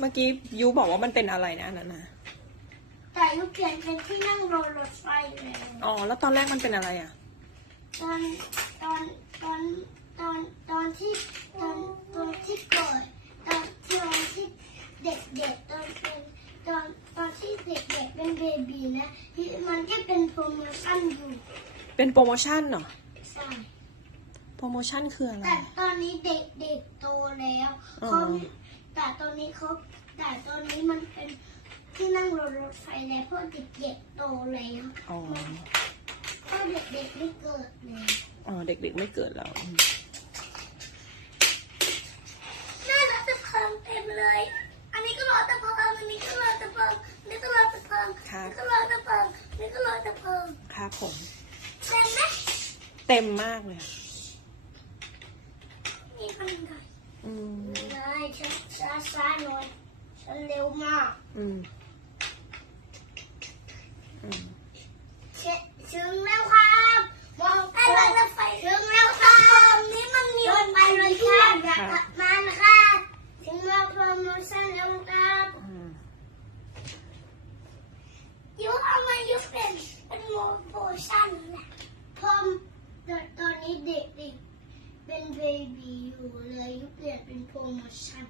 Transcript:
เมื่อกี้ยูบอกว่ามันเป็นอะไรนะนั่นนะแต่ยูเปลี่ยนเป็นที่นั่งรถไฟเลยอ๋อแล้วตอนแรกมันเป็นอะไรอ่ะตอนตอนตอนตอนตอนที่ตอนตอนที่เกิดตอนที่เด็กๆตอนที่เด็กๆเป็นเบบีนะที่มันก็เป็นโปรโมชั่นอยู่เป็นโปรโมชั่นเหรอใช่โปรโมชั่นคืออะไรแต่ตอนนี้เด็กๆโตแล้วแต่ตอนนี้มันเป็นที่นั่งรถไฟแล้วเพราะเด็กๆโตแล้วเพราะเด็กๆไม่เกิดเลยอ๋อเด็กๆไม่เกิดแล้วน่ารถตะเพิงเต็มเลยอันนี้ก็รถตะเพิงอันนี้ก็รถตะเพิงอันนี้ก็รถตะเพิงอันนี้ก็รถตะเพิงอันนี้ก็รถตะเพิงครับผมเต็มไหมเต็มมากเลยนี่มันไงได้ช้าหน่อยฉันเร็วมากถึงแล้วครับมองไปรถไฟถึงแล้วครับนี่มันมีรถไฟเลยครับอยากกลับมานะครับถึงแล้วโปรโมชั่นแล้วครับยูเอามายูเป็นโปรโมชั่นแหละพอตอนนี้เด็กๆเป็นเบบีอยู่เลยยูเปลี่ยนเป็นโปรโมชั่น